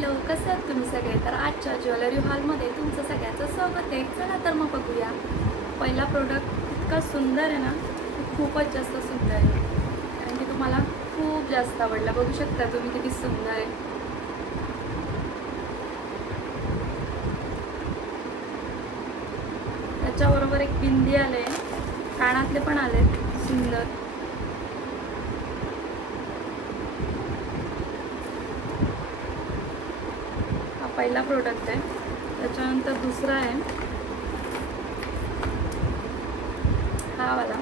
Hello, कसे आहात तुम्ही सगळे? तर आजच्या ज्वेलरी हॉलमध्ये तुमचं सगळ्यांचं स्वागत आहे. चला तर मग बघूया. पहिला प्रोडक्ट इतका सुंदर आहे ना, खूपच जास्त सुंदर आहे, कारण की तुम्हाला खूप जास्त आवडला. बघू शकता तुम्ही किती सुंदर आहे. त्याच्याबरोबर एक बिंदी आले, कानातले पण आले सुंदर. हा पहिला प्रोडक्ट आहे. त्याच्यानंतर दुसरा आहे हा वाला.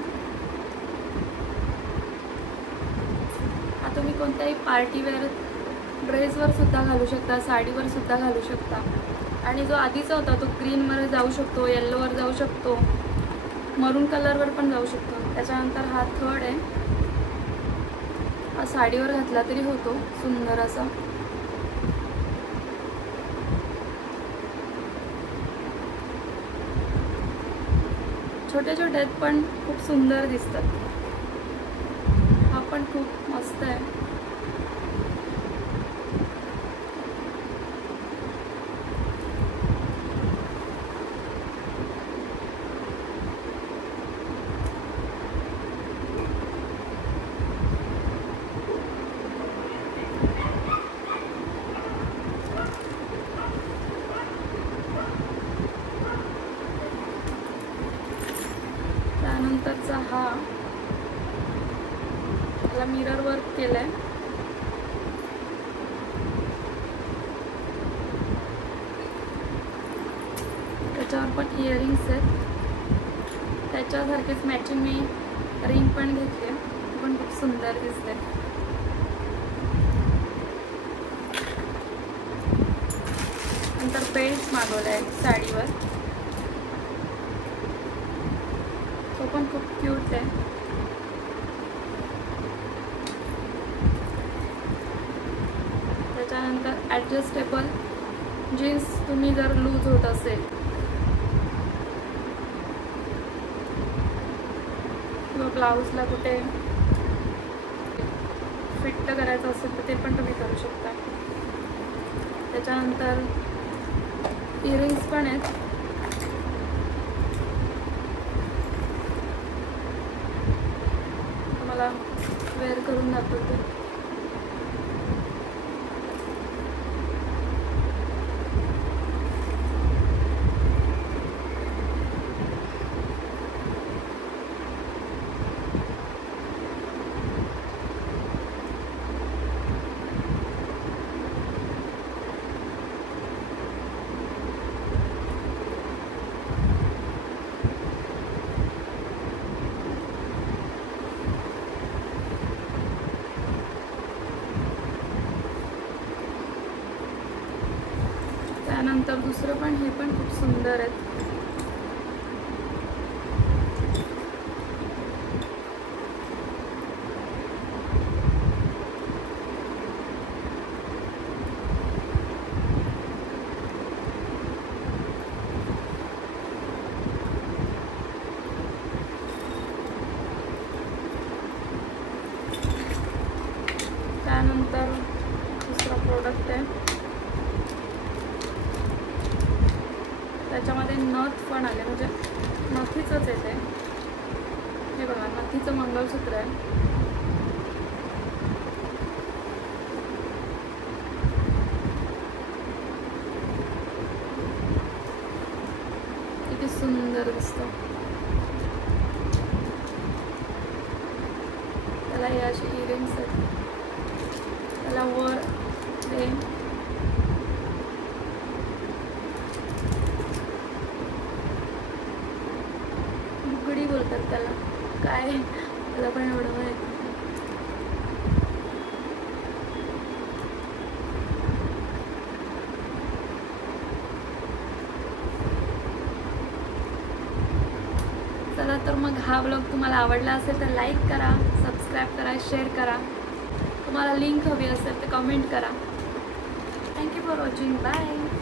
हा तुम्ही कोणत्याही पार्टीवेअर ड्रेसवर सुद्धा घालू शकता, साडीवर सुद्धा घालू शकता. आणि जो आधीचा होता तो ग्रीनवर जाऊ शकतो, येल्लोवर जाऊ शकतो, मरून कलरवर पण जाऊ शकतो. त्याच्यानंतर हा थर्ड आहे. हा साडीवर घातला तरी होतो सुंदर असा. छोटे छोटे आहेत पण खूप सुंदर दिसतात. हा पण खूप मस्त आहे. त्यानंतरचा हा, त्याला मिरर वर्क केलंय. त्याच्यावर पण इयरिंग्स आहेत. त्याच्यासारखेच मॅचिंग मी रिंग पण घेतली, पण खूप सुंदर दिसते. नंतर बेल्ट मागवला आहे साडीवर, तो पण खूप क्यूट आहे. त्याच्यानंतर ॲडजस्टेबल जीन्स, तुम्ही जर लूज होत असेल किंवा ब्लाऊजला कुठे फिट करायचं असेल तर ते पण तुम्ही करू शकता. त्याच्यानंतर इयरिंग्स पण आहेत. तुम्हाला वेअर करून दाखवते. त्यानंतर दुसरं पण, हे पण खूप सुंदर आहेत. त्यानंतर दुसरा प्रोडक्ट आहे, त्याच्यामध्ये नथ पण आले, म्हणजे नथीचंच येते. हे बघा, नथीचं मंगळसूत्र आहे. किती सुंदर दिसतं. त्याला हे अशी इयरिंग्स आहेत. त्याला वर हे बुगडी बोलतात त्याला, काय त्याला पण एवढं माहिती. चला तर मग हा व्लॉग तुम्हाला आवडला असेल तर लाईक करा, सबस्क्राईब करा, शेअर करा. तुम्हाला लिंक हवी असेल तर कमेंट करा. Thank you for watching. बाय.